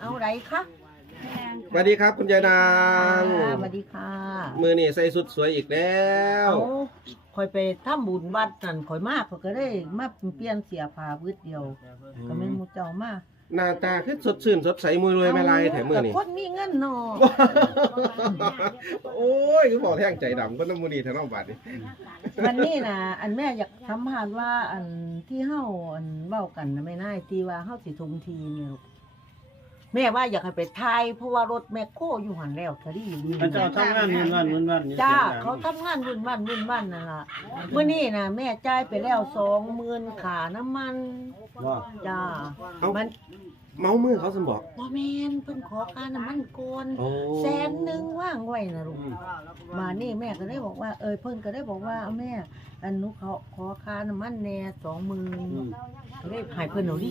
เอาไรคะสวัสดีครับคุณยายนางอ่าสวัสดีค่ะ มือนี่ใส่สุดสวยอีกแล้วเอาคอยไปทำบุญวัดนั่นคอยมากเขาก็ได้มาเปลี่ยนเสียผ้าพืชเดียว ก็ไม่นหมูเจ้ามาหน้าตาคือสดชื่นสดใสมือรวยไม่ลายแถมมือนี่แต่คนมีเงินเนาะโอ้ยคือบอกแท่งใจดำก็น้ำมือนี่แถวน้องบาทนี่วันนี้นะอันแม่อยากสัมภาษณ์ว่าอันที่เฮาอันเว้ากันนะไม่น่าที่ว่าเฮาสิทุงทีเนี่ยลูก แม่ว่าอยากให้ไปทายเพราะว่ารถแมคโครอยู่หันแล้วคดีอยู่นี่พระเจ้าทำงานมื้อวันมื้อวันนี่จ้าสียงดังเขาทำงานวุ่นวันวุ่นวันนั่นล่ะเมื่อนี้นะแม่จ่ายไปแล้วสองหมื่นขาน้ำมันว่าจ้าเอามัน เมามือเขาสมบอกบ่แม่นเพิ่นขอค่าน้ำมันก่อนโอ้แสนหนึงว่างไว้นะลูกมานี่แม่ก็ได้บอกว่าเออเพิ่นก็ได้บอกว่าเอาแม่ อันหนูเขาขอค่าน้ำมันแหน่สองหมื่นก็เลยใหายเพิ่นเอาดิ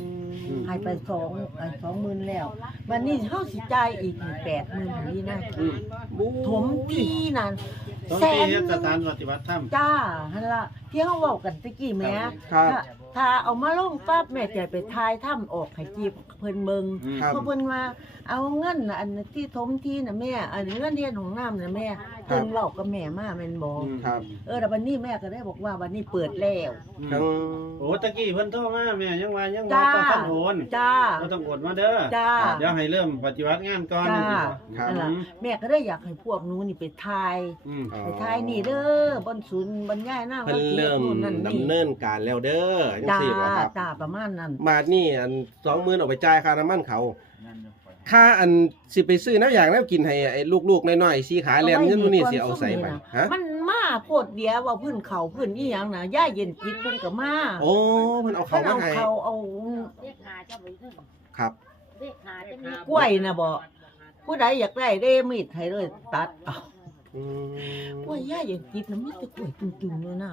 ใหายไปสองไอ้สองหมื่นแล้ววันนี้เฮาสิจ่ายอีกแปดหมื่นนี่นะอืมบู๊ถมที่นั่นต้องแสที่นเฮ็ดหสนึงถานปฏิบัติธรรมจ้าฮันละที่เขาบอกกันตะกี้แหม่ครับ ถ้า ถ้าเอามาลงปั๊บแม่จะไปทายถ้ำออกให้จีบเพิ่นเบิงครับ เพราะเพิ่นว่าเอาเงินน่ะอันที่ทมที่น่ะแม่ อันเงินเรียนของน้ำน่ะแม่ เพิ่นเว้ากับแม่มาแม่นบ่ครับเออแต่วันนี้แม่ก็ได้บอกว่าวันนี้เปิดแล้วทั้งโอ้ตะกี้เพิ่นโทรมาแม่ยังว่ายังจ้าว่าต้องท่านโอนจ้า บ่ต้องโอนมาเด้อจ้า เดี๋ยวให้เริ่มปฏิบัติงานก่อนจ้านี่สิครับนั่นล่ะแม่ก็ได้อยากให้พวกหนู้นี่ไปทายอืม ไปทายนี่เด้อบนศูนย์บรรยายหน้าเพิ่นเริ่มนู่นนั่นนี่ดำเนินการแล้วเด้อจังจ้าซี่บ่ครับ จ้าประมาณนั้นบาทนี่อันสองหมื่นออกไปจ่ายค่าน้ำมันเขา ค่าอันสิไปซื้อน้ำอย่างแล้วกินให้ไอ้ลูกๆน้อยๆสีขาแหลมเงินมื้อนี้สิเอาใส่ไปฮะมันมาโพดเดียวว่าพื้นเขาพื้นอีหยังนะย่าเย็นจิตเพิ่นก็มาโอ้เพิ่นเอาเพิ่เขานมาเอาให้เขาเอาครับกล้วยนะบ่ผู้ใดอยากได้ได้มีดให้เลยตัดเอาอืมกล้วยย่าเย็นจิตน่ะมีแต่กล้วยตึงๆเลยนะ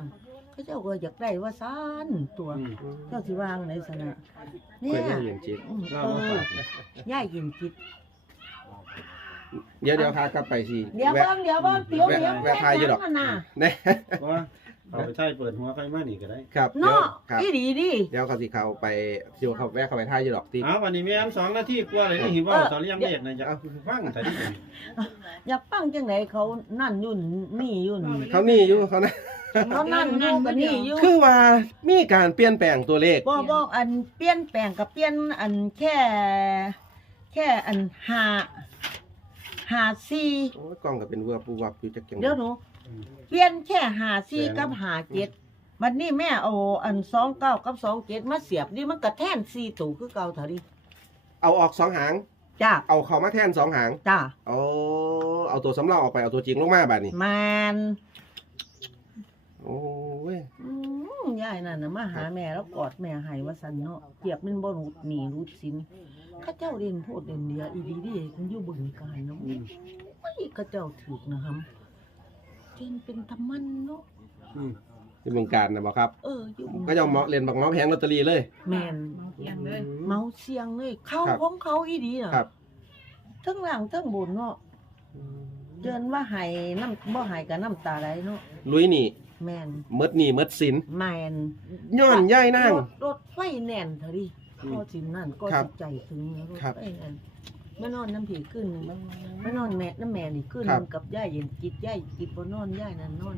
เขาเจ้าก็อยากได้ว่าซ่านตัวอืมเจ้าสิวางไหนสนะกล้เนี่วยยนี่อย่างจิตอืมก็เอมาอฝากย่าเย็นจิต เดี๋ยวเดี๋ยวพากลับไปสิเดี๋ยวแวะ เบิ่งเดี๋ยวเบิ่งเดี๋ยวแวะเดี๋ยวแวะทายอยู่ดอก นั่นน่ะแน่เพราะว่าเอาไปใช้เปิดหัวไฟมานี่ก็ได้ครับเดี๋ยวเนาะครับ อีดีดิเดี๋ยวเขาสิเข้าไปสิว่าเขาแวะเข้าไปท่าอยู่ดอกที่ เอาวันนี้แม่น2นาทีกว่าเลยนี่หิว่าสอนเลี้ยงเด็กนะจะเอาฟังแต่ที่อยากฟังจังไหนเขานั่นยุ่นนี่ยุ่นเขานี่อยู่เขานะ เขานั่นอยู่กับนี่อยู่คือว่ามีการเปลี่ยนแปลงตัวเลขบอกบอกอันเปลี่ยนแปลงกับเปลี่ยนอันแค่ แค่อันหาหาซีโอ้ยกล้องก็เป็นเวือปูวับอยู่จักจังเดี๋ยวหนูเปลี่ยนแค่หาซีกับหาเจ็ดวันนี้แม่เอาอันสองเก้ากับสองเจ็ดมาเสียบนี่มันกระแท่นซีตู่คือเก่าเถอะดิเอาออกสองหาง จ้าเอาเขามาแทนสองหาง จ้าเอาเอาตัวสำรองออกไปเอาตัวจริงลงมาบัดนี้แมนโอ้ย อืมยายนั่นน่ะมาหาแม่แล้วกอดแม่ให้ว่าสันเนาะเกียบมันบ่รูดหนีรูดสินเข้าเจ้าเรียนโพดเรียนเดียอีดีดีมันอยู่บึงการเนาะอืม ไม่เข้าเจ้าถูกนะครับเจนเป็นธรรมันเนาะอืมที่เมืองการนะบอกครับ เอออยู่ก็จะเอาเหมาะเรียนบักเมาะแพงลอตเตอรี่เลย แมนเมาเสียงเลย เข้าครับของเขาอีดีน่ะครับ ทั้งหลังทั้งบนเนาะเดินว่าไห้น้ำบ่ไห้กับน้ำตาไหลเนาะลุยนี่ แมนเมดหนี่เมดสินแมนย้อนย่ายนั่ง รถรถไฟแน่นเถอะดิก็สินั่นก็ครับสิใจถึงรถครับไฟแน่นมานอนน้ำผีขึ้นหนึ่งมานอนแม่น้ำแม่นี่ขึ้นหครันึ่บงกับย่ายเย็นจิตย่ายจิตบ่นอนย่ายนั่นนอน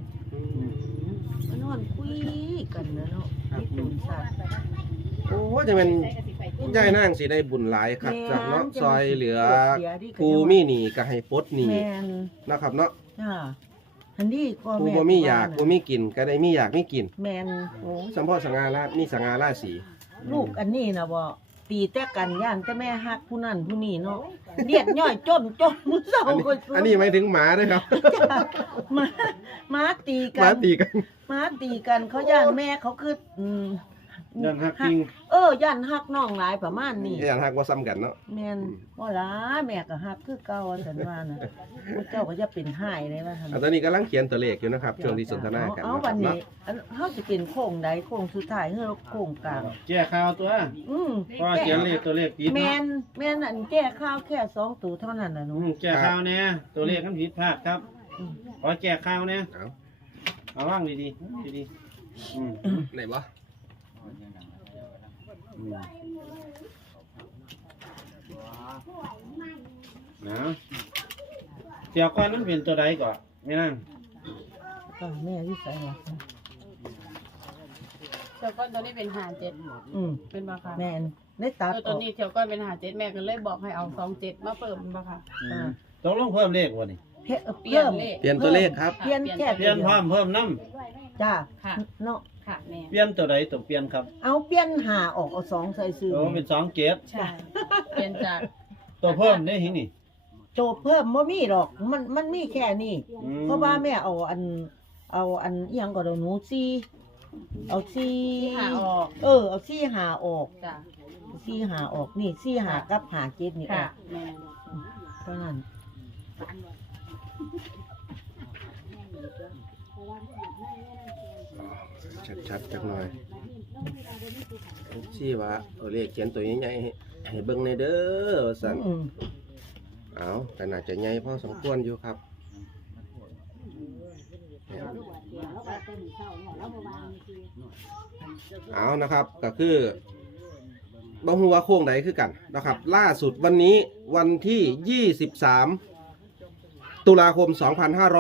มานอนคุยกันนะเนาะที่ตูนสัตว์โอ้จะเป็นย่ายนั่งสิได้บุญหลายครับจากเนาะซอยเหลือผู้มีหนี้ก็ให้ปลดหนี้แมนนะครับเนาะจ้า อันนี้ก็ผู้แม่บ่มีอยากที่บ่บ้นมีกินก็ได้มีอยากมีกินแมนโอ้สัมพ่อสง่าราชมีสง่าราศีลูกอันนี้นะบ่ตีแต่กันย่านแต่แม่ฮักผู้นั้นผู้นี้เนาะเลียดย่อยจนจนมือเศร้าอันนี้คนอันนี้หมายถึงหมาด้วยครับมามาตีหกัมานตีกันมาตีกันเขาย่านแม่เขาคืออืม ยันฮักจริงเออย่านฮักน้องหลายประมาณนี้อย่าทักว่าซ้ำกันเนาะแม่นบ่ล่ะแม่ก็ฮักคือเก่าฉันว่าน่ะพระเจ้าก็จะเป็นหายเลยว่าซั่นอะตอนนี้กำลังเขียนตัวเลขอยู่นะครับช่วงที่สนทนากันเอานะควัรับนนี้เนาะอันเฮาสิเป็นโค้งใดโค้งสุดท้ายเฮาโค้งกลางแก้ข่าวตัว อืมเพราะว่าเขียนเลขตัวเลขผิดแมเนาะนแมนอันแก้ข้าวแค่สองตัวเท่านั้นน่ะหนูอืมแก้ข่าวเนี่ยตัวเลขมันผิดพลาดครับอืมขอแก้ข่าวเนี่ยเอาเอาว่างดีๆดีๆอืมไหนบ่อืม นะเสี่ยวก้อนนั้นเป็นตัวใดก่อนไม่นั่งก็แม่ที่ใส่หรอกเที่ยวก้อนตัวนี้เป็นหาเจ็ดอืมเป็นบ่ค่ะแม่นได้ตัดเอออตัวอกนี้เที่ยวก้อนเป็นหาเจ็ดแม่ก็เลยบอกให้เอาสองเจ็ดมาเพิ่มเป็นบ่ค่ะ อืมต้องลงเพิ่มเลขวะนี่เพิ่มเปลี่ยนเลขเปลี่ยนตัวเลขครับ เปลี่ยนแค่เปลี่ยนพร้อมเพิ่มน้จ้าค่ะ เนาะ ค่ะแม่ำเปลี่ยนตัวใดตัวเปลี่ยนครับเอาเปลี่ยนหาออกเอาสองใส่ซื้อโอ้เป็นสองเกตใช่เปลี่ยนจากตัวเพิ่มได้หินี่โจทย์เพิ่มบ่มีหรอกมันมันมีแค่นี้อืมเพราะว่าแม่เอาอัน เอาอันอิหยังก็เดี๋ยวหนูซีเอาซีที่หาออกเออ เอาซีหาออกจ้ะซีหาออกนี่ซีหากับหาเจ็ดนี่ออค่ะกแม่เท่านั้น ชัดๆจักหน่อยชี้ว่าเอาเลขเขียนตัวใหญ่ๆให้ให้เบิ่งในอยเด้อว่าสั่นอืมเอาแต่น่าจะใหญ่พอสมควรอยู่ครับ เอานะครับก็คือบ่ฮู้ว่าโค้งใดคือกันนะครับ ล่าสุดวันนี้วันที่ 23 ตุลาคม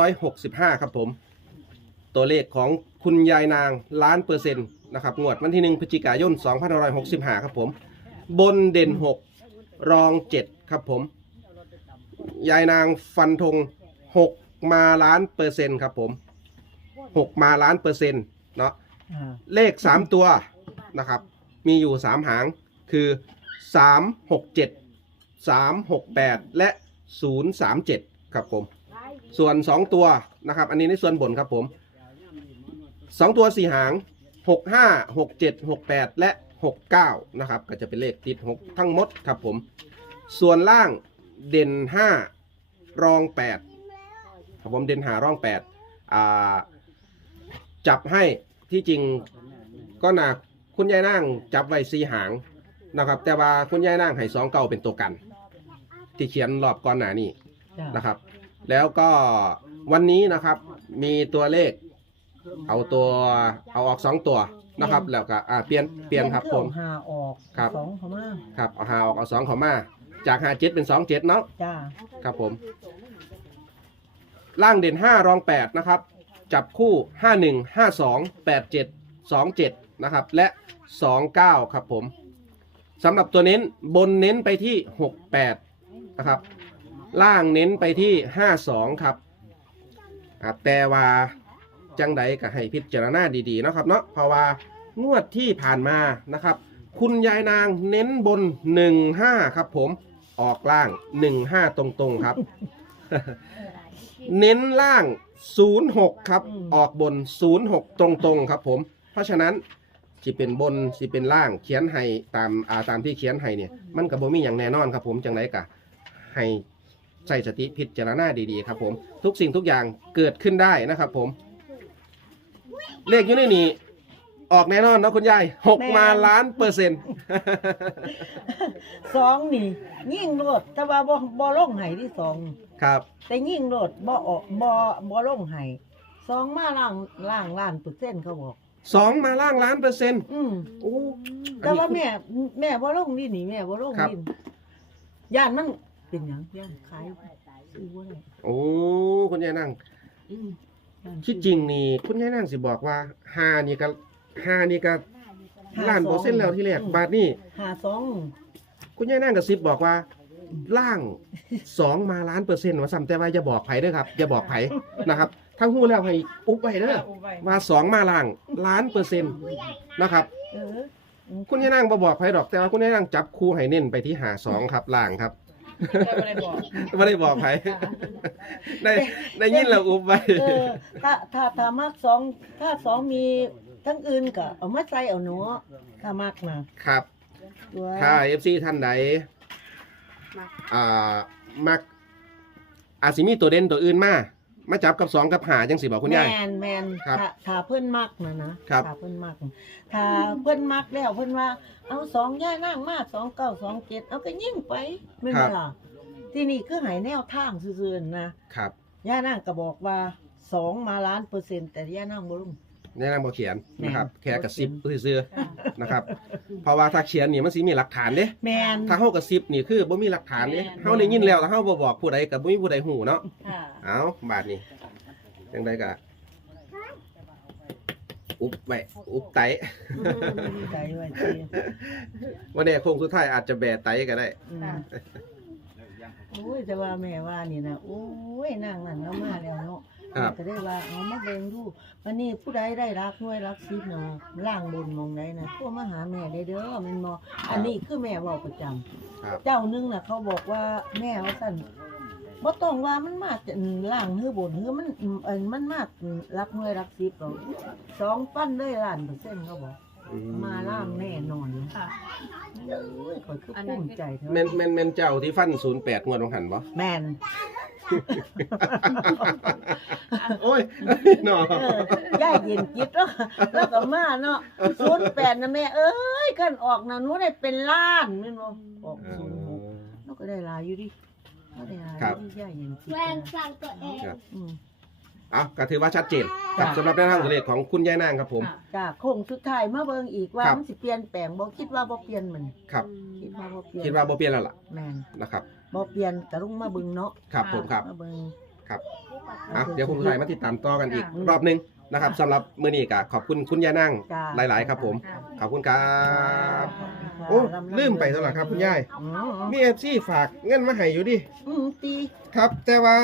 2565 ครับผม ตัวเลขของคุณยายนางล้านเปอร์เซ็นต์นะครับงวดวันที่1พฤศจิกายน2565 ครับผม บนเด่น 6 รอง 7 ครับผม ยายนางฟันธง 6 มาล้านเปอร์เซ็นต์ครับผม 6 มาล้านเปอร์เซ็นต์เนาะอ่าเลข 3 ตัวนะครับ มีอยู่ 3 หางคือ 3 6 7 3 6 8 และ 0 3 7 ครับผม ส่วน 2 ตัวนะครับ อันนี้ในส่วนบนครับผม 2ตัว4หาง6 5 6 7 6 8และ6 9นะครับ ก็จะเป็นเลขติด6ทั้งหมดครับผม ส่วนล่างเด่น5รอง8ครับผมเด่นหารอง8อ่าจับให้ที่จริงก็นาคุณยายนางจับไว้สีหางนะครับ แต่ว่าคุณยายนางให้สองเก่าเป็นตัวกัน ที่เขียนรอบก่อนหน้านี้จ้านะครับ แล้วก็วันนี้นะครับมีตัวเลข เอาตัวเอาออกสองตัวนะครับ แล้วก็อ่าเปลี่ยนเปลี่ยนครับผม หาออกครับ สองเขามาครับเอาหาออกเอาสองเขอมา จากหาเจ็ดเป็นสองเจ็ดเนาะ จ้าครับผม ล่างเด่น 5 รอง 8 นะครับ จับคู่ 51 52 87 27 นะครับ และ 29 ครับผมสำหรับตัวเน้นบนเน้นไปที่ 68 นะครับ ล่างเน้นไปที่ 52 ครับอะแต่ว่า จังใดก็ให้พิจารณาดีๆนะครับเนาะเพราะว่างวดที่ผ่านมานะครับ คุณยายนางเน้นบน 15 ครับผมออกล่าง 15 ตรงๆครับ เน้นล่าง 06 ครับ ออกบน 06 ตรงๆ ครับผม เพราะฉะนั้นสิเป็นบนสิเป็นล่างเขียนให้ตามอ่าตามที่เขียนให้เนี่ยมันกับบ่มีอย่างแน่นอนครับผมจังไรกะให้ใส่สติพิจารณาดีๆครับผม ทุกสิ่งทุกอย่างเกิดขึ้นได้นะครับผม เลขอยู่ในนี้ออกแน่นอนเนาะคุณยายหกมาล้านเปอร์เซ็นต์ สองนี่ ยิ่งโลดแต่ว่าบ่บ่ลงไห้ที่สองครับแต่ยิ่งโลดบ่ออกบ่บ่ลงไห้สองมาล่างล่างล้านเปอร์เซ็นต์เขาบอก สองมาล่างล้านเปอร์เซ็นต์อืมโอ้แต่ว่าแม่ แม่บ่ลงนี่นี่แม่บ่ลงครับ นี่ย่านมันเป็นหยังย่านขายซื้อบ่ได้โอ้คุณยายนั่ง อืมย่าน ที่จริงนี่คุณยายนั่งสิบอกว่าหานี่ก็หานี่ก็ล้านเปอร์เซ็นต์แล้วที่แรกบาทนี่หาสองคุณยายนั่งกับซิบบอกว่าล่างสองมาล้านเปอร์เซ็นต์ว่าซ้ำแต่ว่าอย่าบอกไผเด้อครับอย่าบอกไผนะครับทั้งหู้แล้วให้อุบไว้เด้อว่าสองมาล่างล้านเปอร์เซ็นต์นะครับ เออ คุณยายนั่งบ่บอกไผดอกแต่ว่าคุณยายนั่งจับคู่ให้เน้นไปที่หาสองครับล่างครับ ได้บ่ได้บอกไม่ได้บอกไผได้ได้ยินแล้วอุบไว้เออถ้าถ้าถ้ามักสองถ้าสองมีทั้งอื่นก็เอามาใส่เอาหนูถ้ามักนะครับตัวถ้า FC ท่านใดอ่ามักอาจสิมีตัวเด่นตัวอื่นมา มาจับกับสองกับหาจังสิบอกคุณยาย แมนแมนครับถ้าถ้าเพิ่นมักนะนะครับ ถ้าเพิ่นมักถ้าเพิ่นมักแล้วเพิ่นว่า เอาสองย่านั่งมาสองเก้าสองเจ็ดเอาก็ยิ่งไปไม่นบ่ล่ะที่นี่คือใหายแนวทางซื่อๆนะครับ ย่านั่งก็บอกว่าสองมาล้านเปอร์เซ็นต์แต่ย่านั่งบ่ลง แนะนำบ่เขียนนะครับแม่นแค่กระซิบซื่อค่ะๆนะครับเพราะว่าถ้าเขียนนี่มันสิมีหลักฐานเด้แมนถ้าเฮากระซิบนี่คือบ่มีหลักฐานเด้แม่นเฮาได้ยินแล้วถ้าเฮาบ่บอกผู้ใดก็บ่มีผู้ใดฮู้เนาะค่ะเอาบาดนี้จังไดก็อุบไว้อุบไตใจไว้ทีวันนี้โค้งสุดท้ายอาจจะแบะไตก็ได้ อืมค่ะโอ้ยแต่ว่าแม่ว่านี่นะโอ้ยนางนั่นแล้วมาแล้วเนาะ ครับแม่ก็ได้ว่าเอามาเบิ่งดูวันนี้ผู้ใดได้รักหน่วยรักซิบนะล่างบนมองได้นะโทรมาหาแม่ได้เด้อแมันบ่อันนี้คือแม่บอกประจำครับ เจ้านึงน่ะเขาบอกว่าแม่ว่าสั่นบ่ต้องว่ามันมาจะล่างหื้อบนหื้อมันเอิ้นมันมารักหน่วยรักซิบหรอกสองปั้นเลยล้านเปอร์เซ็นต์เขาบอก อืมาล่างแน่นอนเลยค่ะ โอ้ยข่อยคือภูมิใจเท่าแม่นแม่นแม่นเจ้าที่ฟัน 08งวดของหันบ่แม่น โอ้ยเนาะเออย่าเย็นจิตแล้วแล้วก็มาเนาะศูนย์แปดนะแม่ เอ้ยกันออกนะหนูได้เป็นล้านแม่นบ่ออกเอศูนย์หกอเราก็ได้หลายอยู่ดิเราได้หลายครับอยู่ดิย่าเย็นจิตแรงสั่งตัวเองครับ อืม เอาก็ถือว่าชัดเจนครับจ้ะสำหรับแนวทางตัวเลขของคุณยายนางครับผมค่ะจ้าโค้งสุดท้ายมาเบิ่งอีกว่าครับ มันสิเปลี่ยนแปลงบ่คิดว่าบ่เปลี่ยนมัน ครับ คิดว่าบ่เปลี่ยนคิดว่าบ่เปลี่ยนแล้วล่ะแม่นนะครับ บ่เปลี่ยนก็ต้องมาเบิ่งเนาะครับผมครับ มาเบิ่งครับอะเดี๋ยวคุณผู้ชายมาติดตามต่อกันอีกค่ะรอบหนึงนะครับสำหรับมื้อนี้ก็ขอบคุณคุณยายนางจ้าหลาย ๆ ครับผมค่ะขอบคุณครับขอบคุณค่ะโอ้ำๆลืมไปแล้วล่ะครับคุณยาย อืมมี FC ฝากเงินมาให้อยู่ดิ อืมตี ครับ แต่ว่า